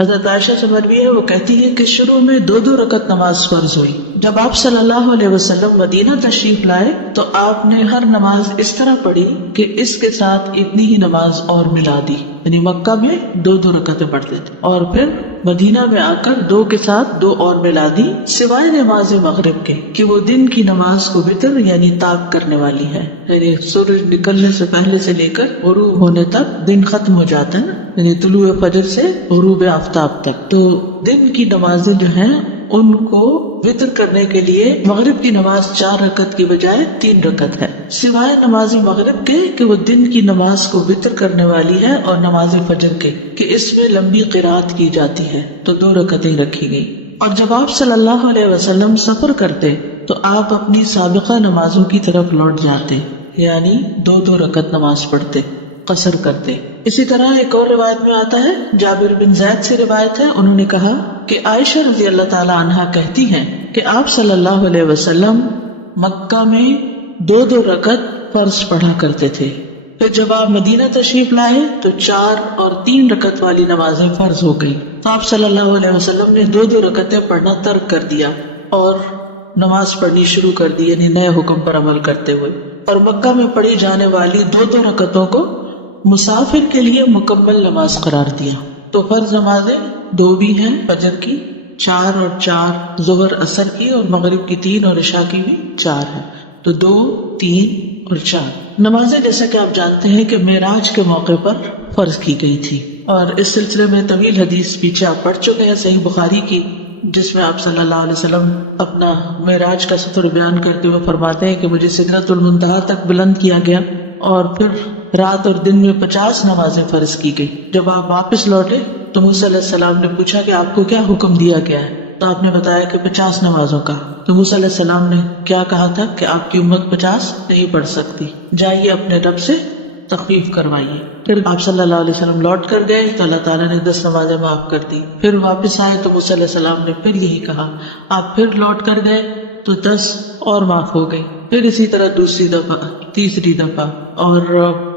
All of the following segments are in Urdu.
حضرت عائشہ سے مروی ہے، وہ کہتی ہے کہ شروع میں 2 رکعت نماز فرض ہوئی. جب آپ صلی اللہ علیہ وسلم مدینہ تشریف لائے تو آپ نے ہر نماز اس طرح پڑھی کہ اس کے ساتھ اتنی ہی نماز اور ملا دی. یعنی مکہ میں 2 رکعتیں پڑھتے تھے اور پھر مدینہ میں آ کر 2 کے ساتھ 2 اور ملا دی، سوائے نماز مغرب کے کہ وہ دن کی نماز کو وتر یعنی طاق کرنے والی ہے. یعنی سورج نکلنے سے پہلے سے لے کر غروب ہونے تک دن ختم ہو جاتا ہے نا، یعنی طلوع فجر سے غروب آفتاب تک. تو دن کی نمازیں جو ہیں ان کو وتر کرنے کے لیے مغرب کی نماز 4 رکعت کی بجائے 3 رکعت ہے، سوائے نماز مغرب کے کہ وہ دن کی نماز کو وتر کرنے والی ہے، اور نماز فجر کے کہ اس میں لمبی قرات کی جاتی ہے تو 2 رکعتیں رکھی گئی. اور جب آپ صلی اللہ علیہ وسلم سفر کرتے تو آپ اپنی سابقہ نمازوں کی طرف لوٹ جاتے، یعنی 2 رکعت نماز پڑھتے، قصر کرتے. اسی طرح ایک اور روایت میں آتا ہے، جابر بن زید سے روایت ہے، انہوں نے کہا کہ عائشہ رضی اللہ تعالی عنہا کہتی ہیں کہ آپ صلی اللہ علیہ وسلم مکہ میں 2 رکعت فرض پڑھا کرتے تھے. پھر جب آپ مدینہ تشریف لائے تو 4 اور 3 رکعت والی نمازیں فرض ہو گئی. تو آپ صلی اللہ علیہ وسلم نے 2 رکعتیں پڑھنا ترک کر دیا اور نماز پڑھنی شروع کر دی، یعنی نئے حکم پر عمل کرتے ہوئے. اور مکہ میں پڑھی جانے والی 2 رکعتوں کو مسافر کے لیے مکمل نماز قرار دیا. تو فرض نمازیں 2 بھی ہیں، فجر کی 4 اور 4، ظہر اثر کی، اور مغرب کی 3 اور عشاء کی بھی 4 ہے. تو 2، 3 اور 4 نمازیں جیسا کہ آپ جانتے ہیں کہ معراج کے موقع پر فرض کی گئی تھی. اور اس سلسلے میں طویل حدیث پیچھے آپ پڑھ چکے ہیں صحیح بخاری کی، جس میں آپ صلی اللہ علیہ وسلم اپنا معراج کا سفر بیان کرتے ہوئے فرماتے ہیں کہ مجھے سدرۃ المنتہا تک بلند کیا گیا اور پھر رات اور دن میں 50 نمازیں فرض کی گئی. جب آپ واپس لوٹے تو موسیٰ علیہ السلام نے پوچھا کہ آپ کو کیا حکم دیا گیا ہے؟ تو آپ نے بتایا کہ 50 نمازوں کا. تو موسیٰ علیہ السلام نے کیا کہا تھا کہ آپ کی امت 50 نہیں پڑھ سکتی، جائیے اپنے رب سے تخفیف کروائیے. پھر آپ صلی اللہ علیہ وسلم لوٹ کر گئے تو اللہ تعالیٰ نے 10 نمازیں معاف کر دی. پھر واپس آئے تو موسیٰ علیہ السلام نے پھر یہی کہا. آپ پھر لوٹ کر گئے تو 10 اور معاف ہو گئی. پھر اسی طرح دوسری دفعہ، تیسری دفعہ، اور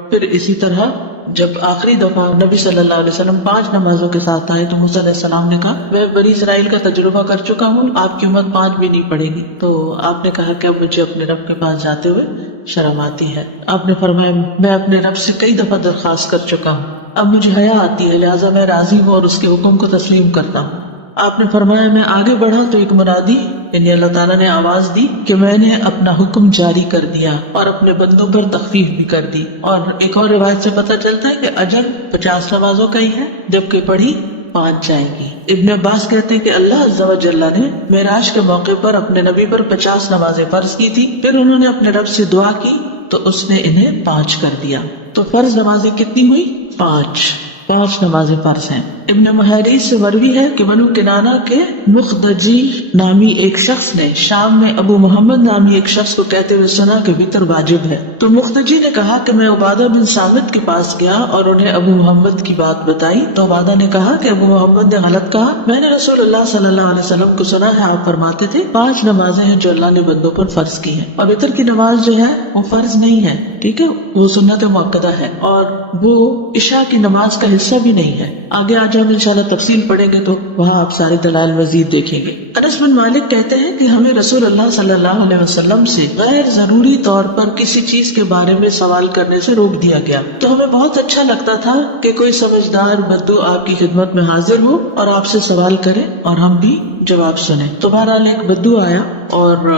پھر اسی طرح جب آخری دفعہ نبی صلی اللہ علیہ وسلم 5 نمازوں کے ساتھ آئے تو موسیٰ علیہ السلام نے کہا میں بنی اسرائیل کا تجربہ کر چکا ہوں، آپ کی امت 5 بھی نہیں پڑے گی. تو آپ نے کہا کہ اب مجھے اپنے رب کے پاس جاتے ہوئے شرم آتی ہے. آپ نے فرمایا میں اپنے رب سے کئی دفعہ درخواست کر چکا ہوں، اب مجھے حیا آتی ہے، لہٰذا میں راضی ہوں اور اس کے حکم کو تسلیم کرتا ہوں. آپ نے فرمایا میں آگے بڑھا تو ایک منادی یعنی اللہ تعالیٰ نے آواز دی کہ میں نے اپنا حکم جاری کر دیا اور اپنے بندوں پر تخفیف بھی کر دی. اور ایک اور روایت سے پتہ چلتا ہے کہ اجر 50 نمازوں کا ہی ہے، جبکہ پڑھی 5 جائے گی. ابن عباس کہتے ہیں کہ اللہ عز و جل نے معراج کے موقع پر اپنے نبی پر 50 نمازیں فرض کی تھی، پھر انہوں نے اپنے رب سے دعا کی تو اس نے انہیں 5 کر دیا. تو فرض نمازیں کتنی ہوئی؟ 5 نمازیں فرض ہیں. ابن محیریز سے مروی ہے کہ بنو کنانہ کے مخدجی نامی ایک شخص نے شام میں ابو محمد نامی ایک شخص کو کہتے ہوئے سنا کہ وتر واجب ہے. تو مخدجی نے کہا کہ میں عبادہ بن صامت کے پاس گیا اور انہیں ابو محمد کی بات بتائی. تو عبادہ نے کہا کہ ابو محمد نے غلط کہا، میں نے رسول اللہ صلی اللہ علیہ وسلم کو سنا ہے آپ فرماتے تھے 5 نمازیں ہیں جو اللہ نے بندوں پر فرض کی ہیں، اور وتر کی نماز جو ہے وہ فرض نہیں ہے، ٹھیک ہے، وہ سنت مؤکدہ ہے اور وہ عشاء کی نماز کا حصہ بھی نہیں ہے. آگے آج ہم انشاءاللہ تفصیل پڑھیں گے تو وہاں آپ سارے دلائل مزید دیکھیں گے. انس بن مالک کہتے ہیں کہ ہمیں رسول اللہ صلی اللہ علیہ وسلم سے غیر ضروری طور پر کسی چیز کے بارے میں سوال کرنے سے روک دیا گیا. تو ہمیں بہت اچھا لگتا تھا کہ کوئی سمجھدار بدو آپ کی خدمت میں حاضر ہو اور آپ سے سوال کرے اور ہم بھی جواب سنیں. تو بہرحال ایک بدو آیا اور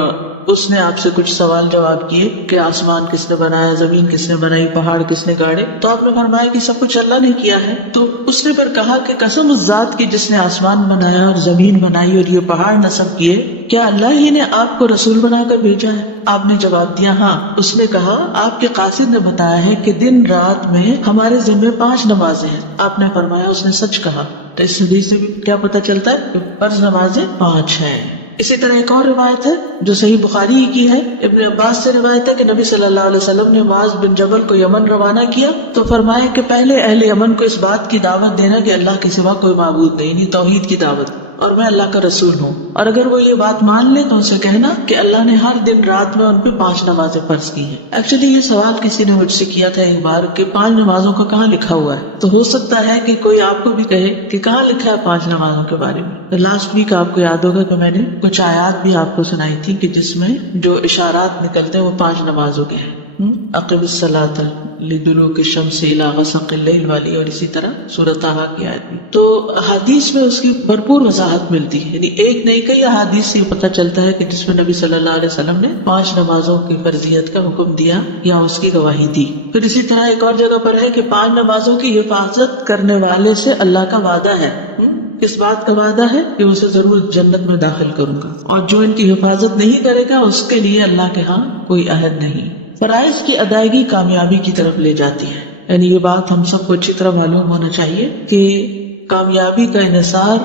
اس نے آپ سے کچھ سوال جواب کیے کہ آسمان کس نے بنایا، زمین کس نے بنائی، پہاڑ کس نے گاڑے. تو آپ نے فرمایا کہ سب کچھ اللہ نے کیا ہے. تو اس نے پھر کہا کہ قسم اس ذات کی جس نے آسمان بنایا اور زمین بنائی اور یہ پہاڑ نصب کیے، کیا اللہ ہی نے آپ کو رسول بنا کر بھیجا ہے؟ آپ نے جواب دیا ہاں. اس نے کہا آپ کے قاصد نے بتایا ہے کہ دن رات میں ہمارے ذمہ 5 نمازیں ہیں. آپ نے فرمایا اس نے سچ کہا. تو اس حدیث سے بھی کیا پتہ چلتا ہے کہ فرض نمازیں 5 ہیں. اسی طرح ایک اور روایت ہے جو صحیح بخاری ہی کی ہے. ابن عباس سے روایت ہے کہ نبی صلی اللہ علیہ وسلم نے معاذ بن جبل کو یمن روانہ کیا تو فرمایا کہ پہلے اہل یمن کو اس بات کی دعوت دینا کہ اللہ کے سوا کوئی معبود نہیں، توحید کی دعوت. اور میں اللہ کا رسول ہوں. اور اگر وہ یہ بات مان لے تو اسے کہنا کہ اللہ نے ہر دن رات میں ان پہ 5 نمازیں فرض کی ہیں. ایکچولی یہ سوال کسی نے مجھ سے کیا تھا ایک بار کہ 5 نمازوں کا کہاں لکھا ہوا ہے. تو ہو سکتا ہے کہ کوئی آپ کو بھی کہے کہ کہاں لکھا ہے 5 نمازوں کے بارے میں. لاسٹ ویک آپ کو یاد ہوگا کہ میں نے کچھ آیات بھی آپ کو سنائی تھی کہ جس میں جو اشارات نکلتے ہیں وہ 5 نمازوں کے ہیں. اقم الصلاۃ لدلوک الشمس الی غسق اللیل والی، اور اسی طرح سورۃ طٰہٰ کی آیت بھی. تو حدیث میں اس کی بھرپور وضاحت ملتی ہے. یعنی ایک نہیں کئی احادیث سے پتہ چلتا ہے کہ جس میں نبی صلی اللہ علیہ وسلم نے 5 نمازوں کی فرضیت کا حکم دیا یا اس کی گواہی دی. پھر اسی طرح ایک اور جگہ پر ہے کہ 5 نمازوں کی حفاظت کرنے والے سے اللہ کا وعدہ ہے. کس بات کا وعدہ ہے؟ کہ اسے ضرور جنت میں داخل کروں گا، اور جو ان کی حفاظت نہیں کرے گا اس کے لیے اللہ کے ہاں کوئی عہد نہیں. فرائض کی ادائیگی کامیابی کی طرف لے جاتی ہے. یعنی یہ بات ہم سب کو اچھی طرح معلوم ہونا چاہیے کہ کامیابی کا انحصار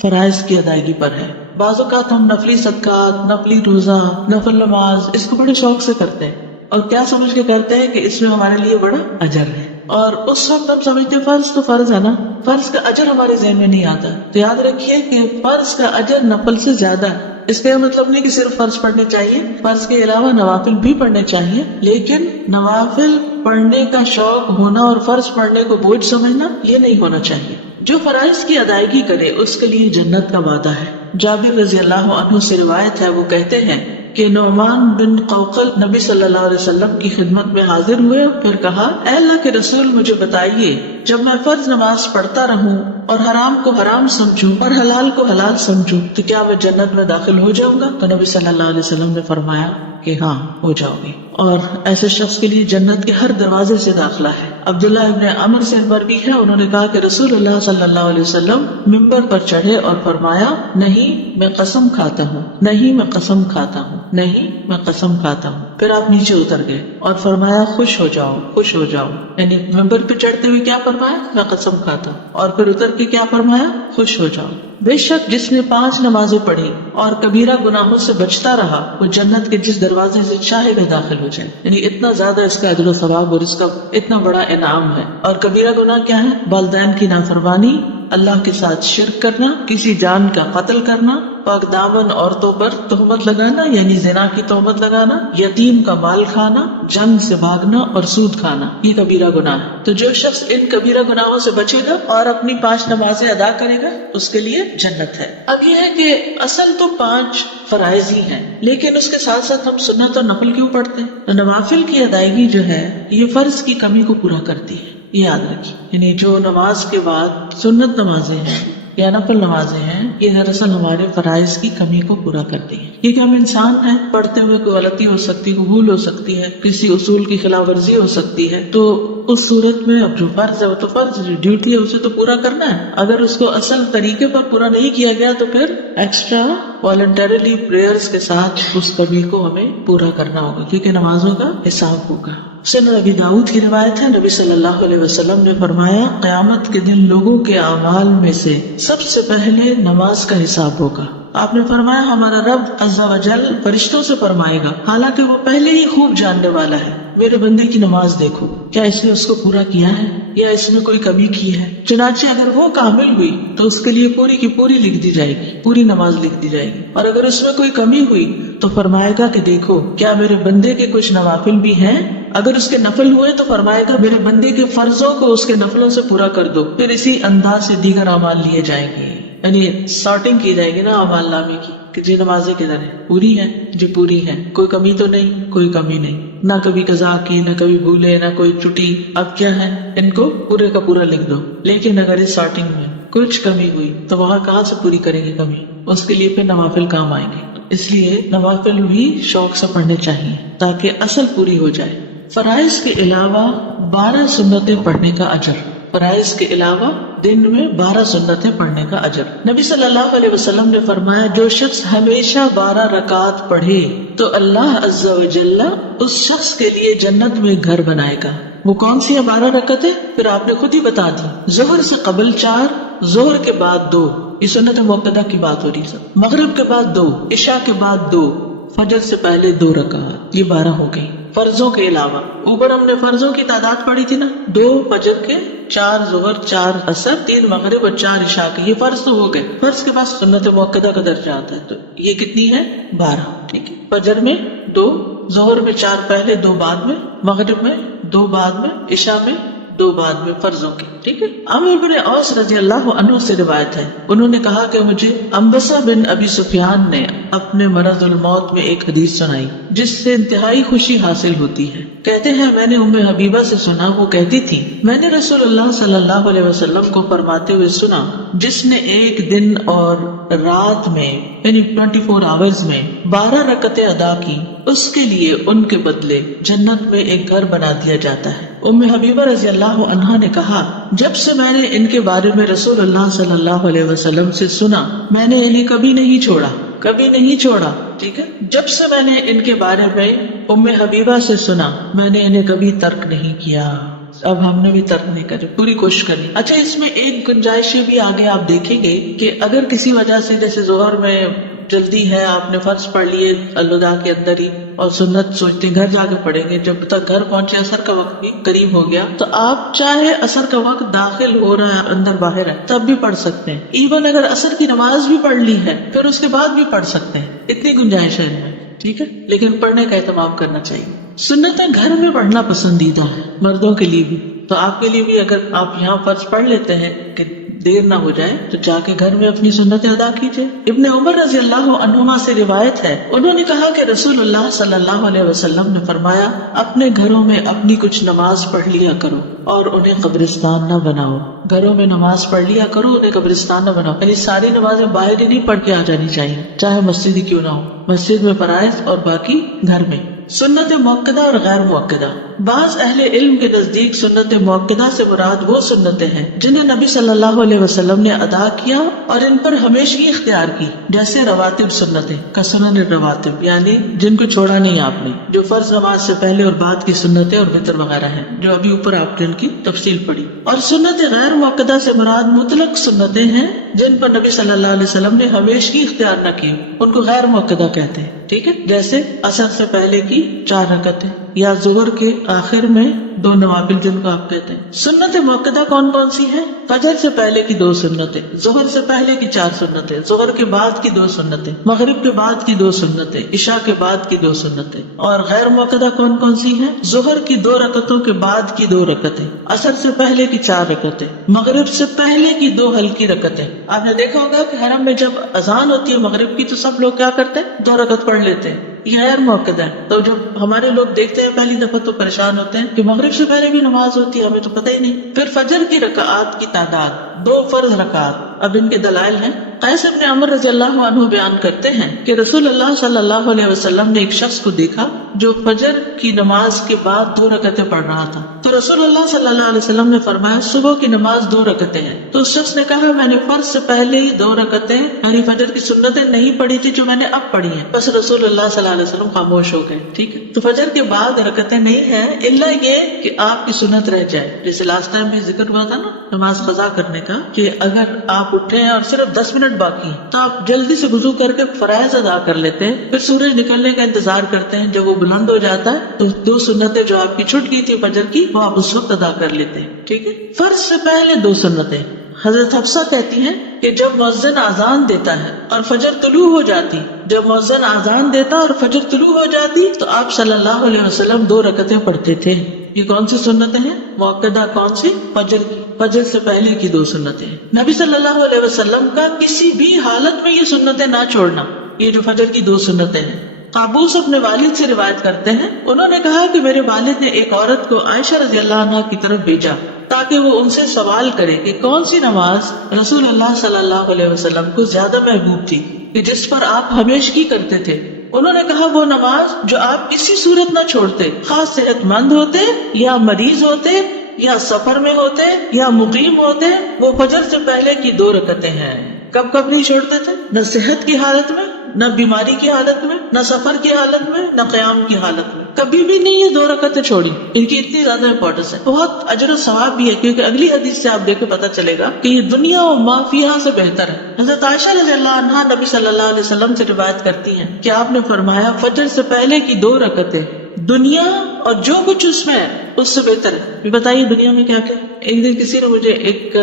فرائض کی ادائیگی پر ہے. بعض اوقات ہم نفلی صدقات، نفلی روزہ، نفل نماز اس کو بڑے شوق سے کرتے ہیں اور کیا سمجھ کے کرتے ہیں کہ اس میں ہمارے لیے بڑا اجر ہے. اور اس وقت ہم سمجھتے فرض تو فرض ہے نا، فرض کا اجر ہمارے ذہن میں نہیں آتا. تو یاد رکھیے کہ فرض کا اجر نفل سے زیادہ ہے. اس کا مطلب نہیں کہ صرف فرض پڑھنے چاہیے، فرض کے علاوہ نوافل بھی پڑھنے چاہیے، لیکن نوافل پڑھنے کا شوق ہونا اور فرض پڑھنے کو بوجھ سمجھنا یہ نہیں ہونا چاہیے. جو فرائض کی ادائیگی کرے اس کے لیے جنت کا وعدہ ہے. جابر رضی اللہ عنہ سے روایت ہے، وہ کہتے ہیں کہ نعمان بن قوقل نبی صلی اللہ علیہ وسلم کی خدمت میں حاضر ہوئے، پھر کہا اے اللہ کے رسول مجھے بتائیے جب میں فرض نماز پڑھتا رہوں اور حرام کو حرام سمجھوں اور حلال کو حلال سمجھوں تو کیا میں جنت میں داخل ہو جاؤں گا؟ تو نبی صلی اللہ علیہ وسلم نے فرمایا کہ ہاں ہو جاؤ گے، اور ایسے شخص کے لیے جنت کے ہر دروازے سے داخلہ ہے. عبداللہ ابن عمر سے مروی ہے، انہوں نے کہا کہ رسول اللہ صلی اللہ علیہ وسلم ممبر پر چڑھے اور فرمایا نہیں میں قسم کھاتا ہوں، نہیں میں قسم کھاتا ہوں، نہیں میں قسم کھاتا ہوں. پھر آپ نیچے اتر گئے اور فرمایا خوش ہو جاؤ، خوش ہو جاؤ. یعنی ممبر پہ چڑھتے ہوئے کیا فرمایا؟ میں قسم کھاتا ہوں. اور پھر اتر کے کیا فرمایا؟ خوش ہو جاؤ. بے شک جس نے 5 نمازیں پڑھی اور کبیرہ گناہوں سے بچتا رہا وہ جنت کے جس دروازے سے چاہے گا داخل ہو جائے. یعنی اتنا زیادہ اس کا اجر و ثواب اور اس کا اتنا بڑا انعام ہے. اور کبیرہ گناہ کیا ہے؟ والدین کی نافرمانی، اللہ کے ساتھ شرک کرنا، کسی جان کا قتل کرنا، پاک دامن عورتوں پر تہمت لگانا یعنی زنا کی تہمت لگانا، یتیم کا مال کھانا، جنگ سے بھاگنا اور سود کھانا، یہ کبیرہ گناہ ہے. تو جو شخص ان کبیرہ گناہوں سے بچے گا اور اپنی 5 نمازیں ادا کرے گا اس کے لیے جنت ہے. اب یہ ہے کہ اصل تو 5 فرائض ہی ہیں، لیکن اس کے ساتھ ساتھ ہم سنت اور نفل کیوں پڑھتے ہیں؟ تو نوافل کی ادائیگی جو ہے یہ فرض کی کمی کو پورا کرتی ہے، یہ یاد رکھیے. یعنی جو نماز کے بعد سنت نمازیں ہیں یا نفل نمازیں ہیں یہ دراصل ہمارے فرائض کی کمی کو پورا کرتی ہیں. کیونکہ ہم انسان ہیں، پڑھتے ہوئے کوئی غلطی ہو سکتی ہے، بھول ہو سکتی ہے، کسی اصول کی خلاف ورزی ہو سکتی ہے. تو اس صورت میں اب جو فرض ہے وہ تو فرض ڈیوٹی ہے، اسے تو پورا کرنا ہے. اگر اس کو اصل طریقے پر پورا نہیں کیا گیا تو پھر ایکسٹرا والنٹریلی پریئرز کے ساتھ اس کمی کو ہمیں پورا کرنا ہوگا، کیونکہ نمازوں کا حساب ہوگا. سنن ابی داؤد کی روایت ہے، نبی صلی اللہ علیہ وسلم نے فرمایا قیامت کے دن لوگوں کے اعمال میں سے سب سے پہلے نماز کا حساب ہوگا. آپ نے فرمایا ہمارا رب عز و جل فرشتوں سے فرمائے گا، حالانکہ وہ پہلے ہی خوب جاننے والا ہے، میرے بندے کی نماز دیکھو، کیا اس نے اس کو پورا کیا ہے یا اس میں کوئی کمی کی ہے؟ چنانچہ اگر وہ کامل ہوئی تو اس کے لیے پوری کی پوری لکھ دی جائے گی، پوری نماز لکھ دی جائے گی. اور اگر اس میں کوئی کمی ہوئی تو فرمائے گا کہ دیکھو کیا میرے بندے کے کچھ نوافل بھی ہیں، اگر اس کے نفل ہوئے تو فرمائے گا میرے بندے کے فرضوں کو اس کے نفلوں سے پورا کر دو. پھر اسی انداز سے دیگر اعمال لیے جائیں گے، یعنی سارٹنگ کی جائے گی نا اعمال نامے کی کہ جی نمازیں کدھر ہیں، پوری ہیں جی پوری ہیں، کوئی کمی تو نہیں، کوئی کمی نہیں، نہ کبھی قضا کی، نہ کبھی بھولے، نہ کوئی چھٹی. اب کیا ہے ان کو پورے کا پورا لکھ دو. لیکن اگر اس سارٹنگ میں کچھ کمی ہوئی تو وہاں کہاں سے پوری کریں گے کمی؟ اس کے لیے پھر نوافل کام آئیں گے. اس لیے نوافل بھی شوق سے پڑھنے چاہیے تاکہ اصل پوری ہو جائے. فرائض کے علاوہ 12 سنتیں پڑھنے کا اجر، فرائض کے علاوہ دن میں 12 سنتیں پڑھنے کا اجر. نبی صلی اللہ علیہ وسلم نے فرمایا جو شخص ہمیشہ 12 رکعات پڑھے تو اللہ عز و جل اس شخص کے لیے جنت میں گھر بنائے گا. وہ کون سی ہے 12 رکعتیں؟ پھر آپ نے خود ہی بتا دی. ظہر سے قبل 4، ظہر کے بعد 2، یہ سنت موقدہ کی بات ہو رہی ہے. مغرب کے بعد 2، عشاء کے بعد 2، فجر سے پہلے 2 رکعت، یہ 12 ہو گئی فرضوں کے علاوہ۔ اوپر ہم نے فرضوں کی تعداد پڑھی تھی نا، 2 فجر کے، 4 ظہر، 4 عصر، 3 مغرب اور 4 عشاء کے، یہ فرض تو ہو گئے۔ فرض کے بعد سنت مؤکدہ کا درجہ آتا ہے، تو یہ کتنی ہے؟ 12، ٹھیک ہے۔ فجر میں 2، ظہر میں 4 پہلے 2 بعد میں، مغرب میں 2 بعد میں، عشاء میں 2 بعد میں، فرضوں کی، ٹھیک ہے۔ عامر بن عوص رضی اللہ عنہ سے روایت ہے، انہوں نے کہا کہ مجھے انبسہ بن ابی سفیان نے اپنے مرض الموت میں ایک حدیث سنائی جس سے انتہائی خوشی حاصل ہوتی ہے۔ کہتے ہیں میں نے ام حبیبہ سے سنا، وہ کہتی تھی میں نے رسول اللہ صلی اللہ علیہ وسلم کو فرماتے ہوئے سنا، جس نے ایک دن اور رات میں یعنی 24 آورز میں 12 رکعتیں ادا کی، اس کے لیے ان کے بدلے جنت میں ایک گھر بنا دیا جاتا ہے۔ ام حبیبہ رضی اللہ عنہا نے کہا جب سے میں نے ان کے بارے میں رسول اللہ صلی اللہ علیہ وسلم سے سنا، میں نے انہیں کبھی نہیں چھوڑا، کبھی نہیں چھوڑا، ٹھیک ہے۔ جب سے میں نے ان کے بارے میں ام حبیبہ سے سنا، میں نے انہیں کبھی ترک نہیں کیا۔ اب ہم نے بھی ترک نہیں کرے، پوری کوشش کرنی۔ اچھا، اس میں ایک گنجائش بھی آگے آپ دیکھیں گے کہ اگر کسی وجہ سے جیسے ظہر میں جلدی ہے، آپ نے فرض پڑھ لیے الوداع کے اندر ہی اور سنت سوچتے ہیں گھر جا کے پڑھیں گے، جب تک گھر پہنچے اثر کا وقت بھی قریب ہو گیا، تو آپ چاہے اثر کا وقت داخل ہو رہا ہے اندر باہر ہے تب بھی پڑھ سکتے ہیں، ایون اگر اثر کی نماز بھی پڑھ لی ہے پھر اس کے بعد بھی پڑھ سکتے ہیں، اتنی گنجائش ہے ان میں، ٹھیک ہے۔ لیکن پڑھنے کا اہتمام کرنا چاہیے۔ سنتیں گھر میں پڑھنا پسندیدہ ہے مردوں کے لیے بھی، تو آپ کے لیے بھی اگر آپ یہاں فرض پڑھ لیتے ہیں کہ دیر نہ ہو جائے تو جا کے گھر میں اپنی سنتیں ادا کیجیے۔ ابن عمر رضی اللہ عنہما سے روایت ہے، انہوں نے کہا کہ رسول اللہ صلی اللہ علیہ وسلم نے فرمایا اپنے گھروں میں اپنی کچھ نماز پڑھ لیا کرو اور انہیں قبرستان نہ بناؤ۔ گھروں میں نماز پڑھ لیا کرو، انہیں قبرستان نہ بناؤ، یعنی ساری نمازیں باہر ہی نہیں پڑھ کے آ جانی چاہیے، چاہے مسجد ہی کیوں نہ ہو، مسجد میں فرائض اور باقی گھر میں۔ سنت مؤکدہ اور غیر مؤکدہ۔ بعض اہل علم کے نزدیک سنت مؤکدہ سے مراد وہ سنتیں ہیں جنہیں نبی صلی اللہ علیہ وسلم نے ادا کیا اور ان پر ہمیشگی اختیار کی، جیسے رواتب سنتیں کسنن الرواتب، یعنی جن کو چھوڑا نہیں آپ نے، جو فرض نماز سے پہلے اور بعد کی سنتیں اور وتر وغیرہ ہیں، جو ابھی اوپر آپ نے ان کی تفصیل پڑھی۔ اور سنت غیر مؤکدہ سے مراد مطلق سنتیں ہیں جن پر نبی صلی اللہ علیہ وسلم نے ہمیشگی اختیار نہ کی، ان کو غیر مؤکدہ کہتے ہیں، ٹھیک ہے۔ جیسے عصر سے پہلے کی 4 رکعتیں یا ظہر کے آخر میں 2 نوافل جن کو آپ کہتے ہیں۔ سنت مؤکدہ کون کون سی ہیں؟ فجر سے پہلے کی 2 سنتیں، ظہر سے پہلے کی 4 سنتیں، ظہر کے بعد کی 2 سنتیں، مغرب کے بعد کی 2 سنتیں، عشاء کے بعد کی 2 سنتیں۔ اور غیر مؤکدہ کون کون سی ہیں؟ ظہر کی 2 رکعتوں کے بعد کی 2 رکعتیں، عصر سے پہلے کی 4 رکعتیں، مغرب سے پہلے کی 2 ہلکی رکعتیں۔ آپ نے دیکھا ہوگا کہ حرم میں جب اذان ہوتی ہے مغرب کی تو سب لوگ کیا کرتے ہیں؟ 2 رکعت پڑھ لیتے ہیں، یہ غیر مؤکدہ ہے۔ تو جب ہمارے لوگ دیکھتے ہیں پہلی دفعہ تو پریشان ہوتے ہیں کہ مغرب سے پہلے بھی نماز ہوتی ہے، ہمیں تو پتہ ہی نہیں۔ پھر فجر کی رکعات کی تعداد 2 فرض رکعات، اب ان کے دلائل ہیں۔ قیس بن عمر رضی اللہ عنہ بیان کرتے ہیں کہ رسول اللہ صلی اللہ علیہ وسلم نے ایک شخص کو دیکھا جو فجر کی نماز کے بعد 2 رکعتیں پڑھ رہا تھا، تو رسول اللہ صلی اللہ علیہ وسلم نے فرمایا صبح کی نماز 2 رکعتیں ہیں۔ تو اس شخص نے کہا میں نے فرض سے پہلے ہی 2 رکعتیں یعنی فجر کی سنتیں نہیں پڑھی تھی جو میں نے اب پڑھی ہیں۔ بس رسول اللہ صلی اللہ علیہ وسلم خاموش ہو گئے، ٹھیک ہے۔ تو فجر کے بعد رکعتیں نہیں ہیں الا یہ کہ آپ کی سنت رہ جائے، جیسے لاسٹ ٹائم بھی ذکر ہوا تھا نا نماز قضا کرنے کا، کہ اگر آپ اٹھے ہیں اور صرف 10 منٹ باقی ہیں تو آپ جلدی سے وضو کر کے فرائض ادا کر لیتے ہیں، پھر سورج نکلنے کا انتظار کرتے ہیں، جب وہ بلند ہو جاتا ہے تو 2 سنتیں جو آپ کی چھوٹ گئی تھی فجر کی وہ آپ اس وقت ادا کر لیتے ہیں، ٹھیک ہے۔ فرض سے پہلے 2 سنتیں۔ حضرت حفصہ کہتی ہیں کہ جب مؤذن اذان دیتا ہے اور فجر طلوع ہو جاتی، جب مؤذن اذان دیتا اور فجر طلوع ہو جاتی تو آپ صلی اللہ علیہ وسلم 2 رکعتیں پڑھتے تھے۔ یہ کون سی سنتیں ہیں؟ مؤکدہ کون سی؟ فجر کی، فجر سے پہلے کی 2 سنتیں ہیں۔ نبی صلی اللہ علیہ وسلم کا کسی بھی حالت میں یہ سنتیں نہ چھوڑنا، یہ جو فجر کی 2 سنتیں ہیں۔ قابوس اپنے والد سے روایت کرتے ہیں، انہوں نے کہا کہ میرے والد نے ایک عورت کو عائشہ رضی اللہ عنہا کی طرف بھیجا تاکہ وہ ان سے سوال کرے کہ کون سی نماز رسول اللہ صلی اللہ علیہ وسلم کو زیادہ محبوب تھی کہ جس پر آپ ہمیشگی کرتے تھے۔ انہوں نے کہا وہ نماز جو آپ کسی صورت نہ چھوڑتے، خاص صحت مند ہوتے یا مریض ہوتے یا سفر میں ہوتے یا مقیم ہوتے، وہ فجر سے پہلے کی 2 رکعتیں ہیں۔ کب کب نہیں چھوڑتے تھے؟ نہ صحت کی حالت میں، نہ بیماری کی حالت میں، نہ سفر کی حالت میں، نہ قیام کی حالت میں، کبھی بھی نہیں یہ 2 رکعتیں چھوڑی. ان کی اتنی زیادہ امپورٹنس ہے. بہت اجر و ثواب بھی ہے، کیونکہ اگلی حدیث سے آپ دیکھو پتہ چلے گا کہ یہ دنیا و ما فیہا سے بہتر ہے. حضرت عائشہ رضی اللہ عنہا نبی صلی اللہ علیہ وسلم سے روایت کرتی ہیں کہ آپ نے فرمایا فجر سے پہلے کی 2 رکعتیں دنیا اور جو کچھ اس میں ہے اس سے بہتر ہے. بتائیے دنیا میں کیا کیا. ایک دن کسی نے مجھے ایک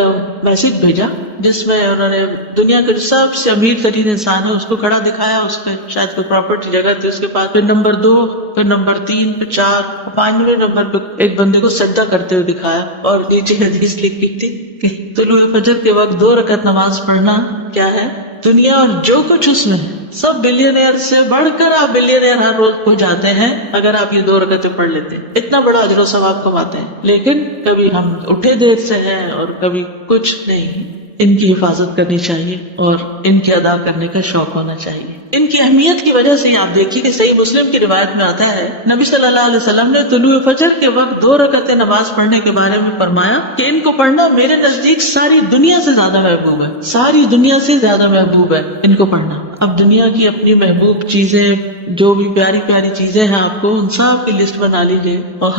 میسج بھیجا جس میں انہوں نے دنیا کا جو سب سے امیر ترین انسان ہے اس کو کھڑا دکھایا، اس کے شاید کوئی پراپرٹی جگہ تھی اس کے پاس، پھر نمبر 2، پھر نمبر 3، پھر 4، 5ویں نمبر پہ ایک بندے کو سجدہ کرتے ہوئے دکھایا، اور نیچے حدیث لکھی تھی کہ طلوع فجر کے وقت 2 رکعت نماز پڑھنا کیا ہے، دنیا اور جو کچھ اس میں ہے. سب بلینئر سے بڑھ کر آپ بلینئر ہر روز ہو جاتے ہیں اگر آپ یہ 2 رکعتیں پڑھ لیتے ہیں. اتنا بڑا اجر و ثواب کماتے ہیں. لیکن کبھی ہم اٹھے دیر سے ہیں اور کبھی کچھ نہیں. ان کی حفاظت کرنی چاہیے اور ان کی ادا کرنے کا شوق ہونا چاہیے. ان کی اہمیت کی وجہ سے آپ دیکھیے کہ صحیح مسلم کی روایت میں آتا ہے نبی صلی اللہ علیہ وسلم نے طلوع فجر کے وقت 2 رکعتیں نماز پڑھنے کے بارے میں فرمایا کہ ان کو پڑھنا میرے نزدیک ساری دنیا سے زیادہ محبوب ہے. ساری دنیا سے زیادہ محبوب ہے ان کو پڑھنا. اب دنیا کی اپنی محبوب چیزیں جو بھی پیاری پیاری چیزیں ہیں آپ کو ان سب کی لسٹ بنا لیجیے اور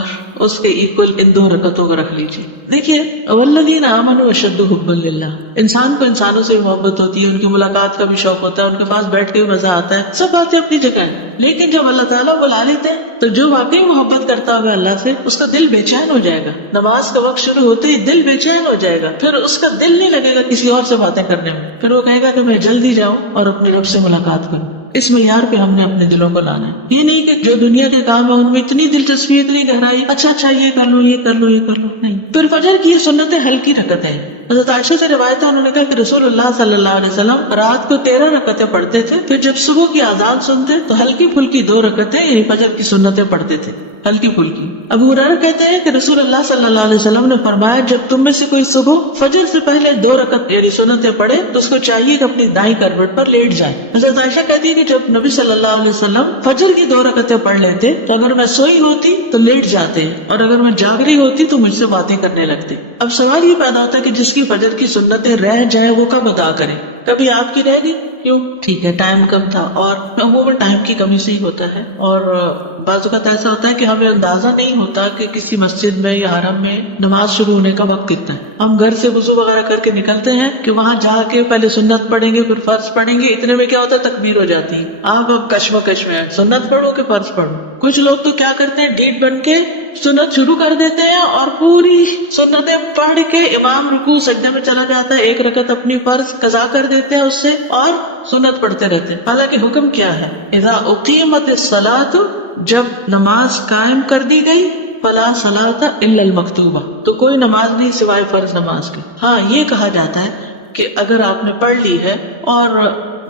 اس کے ایکول ان 2 رکعتوں کو رکھ لیجیے. دیکھیے والذین آمنوا اشد حبا للہ، انسان کو انسانوں سے محبت ہوتی ہے، ان کی ملاقات کا بھی شوق ہوتا ہے، ان کے پاس بیٹھ کے بھی مزہ آتا ہے، سب باتیں اپنی جگہ ہیں. لیکن جب اللہ تعالیٰ بلا لیتے ہیں تو جو واقعی محبت کرتا ہوگا اللہ سے اس کا دل بے چین ہو جائے گا. نماز کا وقت شروع ہوتے ہی دل بے چین ہو جائے گا، پھر اس کا دل نہیں لگے گا کسی اور سے باتیں کرنے میں، پھر وہ کہے گا کہ میں جلدی جاؤں اور اپنے رب سے ملاقات کروں. اس معیار پہ ہم نے اپنے دلوں کو لانا ہے. یہ نہیں کہ جو دنیا کے کام ہے ان میں اتنی دلچسپی، اتنی گہرائی، اچھا یہ کر لو یہ کر لو یہ کر لو، نہیں. پھر فجر کی یہ سنتیں ہلکی رکعتیں ہیں. حضرت عائشہ سے روایت ہے، انہوں نے کہا کہ رسول اللہ صلی اللہ علیہ وسلم رات کو 13 رکعتیں پڑھتے تھے، پھر جب صبح کی اذان سنتے تو ہلکی پھلکی 2 رکعتیں یعنی فجر کی سنتیں پڑھتے تھے، ہلکی پھلکی. ابو ہریرہ کہتے ہیں کہ رسول اللہ صلی اللہ علیہ وسلم نے فرمایا جب تم میں سے کوئی صبح فجر سے پہلے 2 رکعت یعنی سنتیں پڑھے تو اس کو چاہیے کہ اپنی دائیں کروٹ پر لیٹ جائے. حضرت عائشہ کہتی ہے کہ جب نبی صلی اللہ علیہ وسلم فجر کی 2 رکعتیں پڑھ لیتے تو اگر میں سوئی ہوتی تو لیٹ جاتے اور اگر میں جاگ رہی ہوتی تو مجھ سے باتیں کرنے لگتے. اب سوال یہ پیدا ہوتا ہے کہ جس کی فجر کی سنتیں رہ جائیں وہ کب ادا کرے. کبھی آپ کی رہ گئی، کیوں؟ ٹھیک ہے ٹائم کم تھا، اور عموماً ٹائم کی کمی سے ہی ہوتا ہے. اور بعض اوقات ایسا ہوتا ہے کہ ہمیں اندازہ نہیں ہوتا کہ کسی مسجد میں یا حرم میں نماز شروع ہونے کا وقت کتنا ہے. ہم گھر سے وضو وغیرہ کر کے نکلتے ہیں کہ وہاں جا کے پہلے سنت پڑھیں گے پھر فرض پڑھیں گے، اتنے میں کیا ہوتا ہے تکبیر ہو جاتی ہے. آپ اب کشمکش میں سنت پڑھو کہ فرض پڑھو. کچھ لوگ تو کیا کرتے ہیں ڈیٹ بن کے سنت شروع کر دیتے ہیں اور پوری سنتیں پڑھ کے امام رکوع سجدے میں چلا جاتا ہے، 1 رکعت اپنی فرض قضا کر دیتے ہیں اس سے اور سنت پڑھتے رہتے ہیں. حالانکہ حکم کیا ہے، اذا اقیمت الصلاۃ، جب نماز قائم کر دی گئی، فلا صلاۃ الا المکتوبہ، تو کوئی نماز نہیں سوائے فرض نماز کے. ہاں یہ کہا جاتا ہے کہ اگر آپ نے پڑھ لی ہے اور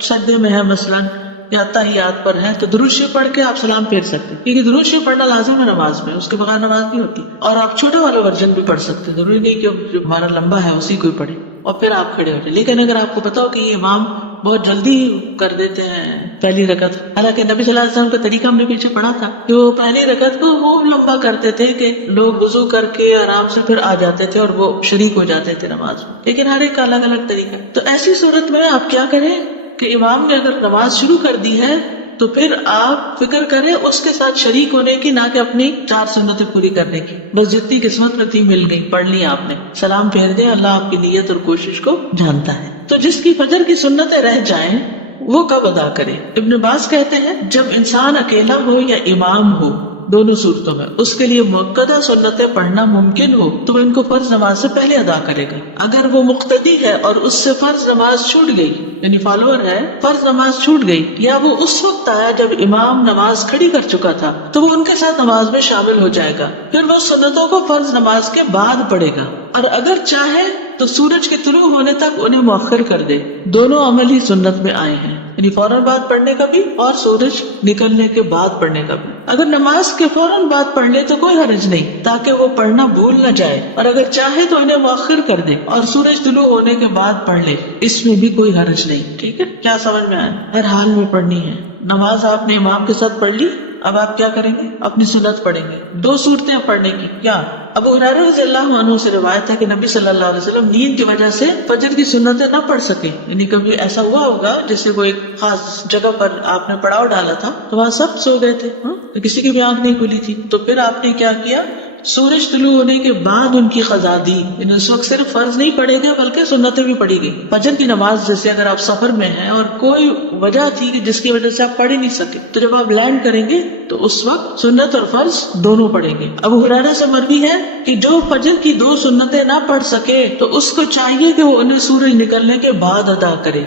سجدے میں ہے مثلاً یا تحیات پر ہے تو درود شریف پڑھ کے آپ سلام پھیر سکتے، کیونکہ درود شریف پڑھنا لازم ہے نماز میں، اس کے بغیر نماز نہیں ہوتی. اور آپ چھوٹا والا ورژن بھی پڑھ سکتے، ضروری نہیں کہ جو ہمارا لمبا ہے اسی کو پڑھے اور پھر آپ کھڑے ہو جائیں. لیکن اگر آپ کو پتا ہو کہ یہ امام بہت جلدی کر دیتے ہیں پہلی رکعت، حالانکہ نبی صلی اللہ علیہ وسلم کا طریقہ ہم نے پیچھے پڑھا تھا کہ وہ پہلی رکعت کو وہ لمبا کرتے تھے کہ لوگ وضو کر کے آرام سے پھر آ جاتے تھے اور وہ شریک ہو جاتے تھے نماز میں. لیکن ہر ایک کا الگ الگ طریقہ. تو ایسی صورت میں آپ کیا کریں کہ امام نے اگر نماز شروع کر دی ہے تو پھر آپ فکر کریں اس کے ساتھ شریک ہونے کی، نہ کہ اپنی 4 سنتیں پوری کرنے کی. بس جتنی قسمت میں تھی مل گئی، پڑھ لی آپ نے، سلام پھیر دیں. اللہ آپ کی نیت اور کوشش کو جانتا ہے. تو جس کی فجر کی سنتیں رہ جائیں وہ کب ادا کرے؟ ابن عباس کہتے ہیں جب انسان اکیلا ہو یا امام ہو، دونوں صورتوں میں اس کے لیے مؤکدہ سنتیں پڑھنا ممکن ہو تو وہ ان کو فرض نماز سے پہلے ادا کرے گا. اگر وہ مقتدی ہے اور اس سے فرض نماز چھوٹ گئی، یعنی فالوور ہے، فرض نماز چھوٹ گئی، یا وہ اس وقت آیا جب امام نماز کھڑی کر چکا تھا، تو وہ ان کے ساتھ نماز میں شامل ہو جائے گا. پھر وہ سنتوں کو فرض نماز کے بعد پڑھے گا، اور اگر چاہے تو سورج کے طلوع ہونے تک انہیں مؤخر کر دے. دونوں عمل ہی سنت میں آئے ہیں، یعنی فوراً بعد پڑھنے کا بھی اور سورج نکلنے کے بعد پڑھنے کا بھی. اگر نماز کے فوراً بعد پڑھ لے تو کوئی حرج نہیں، تاکہ وہ پڑھنا بھول نہ جائے، اور اگر چاہے تو انہیں مؤخر کر دے اور سورج طلوع ہونے کے بعد پڑھ لے، اس میں بھی کوئی حرج نہیں. ٹھیک ہے، کیا سمجھ میں آیا؟ ہر حال میں پڑھنی ہے نماز. آپ نے امام کے ساتھ پڑھ لی، اب آپ کیا کریں گے؟ اپنی سنت پڑھیں گے. 2 صورتیں پڑھنے کی، کیا ابو ہریرہ رضی اللہ عنہ سے روایت ہے کہ نبی صلی اللہ علیہ وسلم نیند کی وجہ سے فجر کی سنتیں نہ پڑھ سکے. یعنی کبھی ایسا ہوا ہوگا جیسے کوئی خاص جگہ پر آپ نے پڑاؤ ڈالا تھا تو وہاں سب سو گئے تھے، کسی کی بھی آنکھ نہیں کھلی تھی، تو پھر آپ نے کیا کیا، سورج طلوع ہونے کے بعد ان کی قضا دی. یعنی اس وقت صرف فرض نہیں پڑے گا بلکہ سنتیں بھی پڑھی گئی. فجر کی نماز جیسے اگر آپ سفر میں ہیں اور کوئی وجہ تھی کہ جس کی وجہ سے آپ پڑھ ہی نہیں سکے، تو جب آپ لینڈ کریں گے تو اس وقت سنت اور فرض دونوں پڑھیں گے. ابو ہریرہ سے مروی ہے کہ جو فجر کی 2 سنتیں نہ پڑھ سکے تو اس کو چاہیے کہ وہ انہیں سورج نکلنے کے بعد ادا کرے.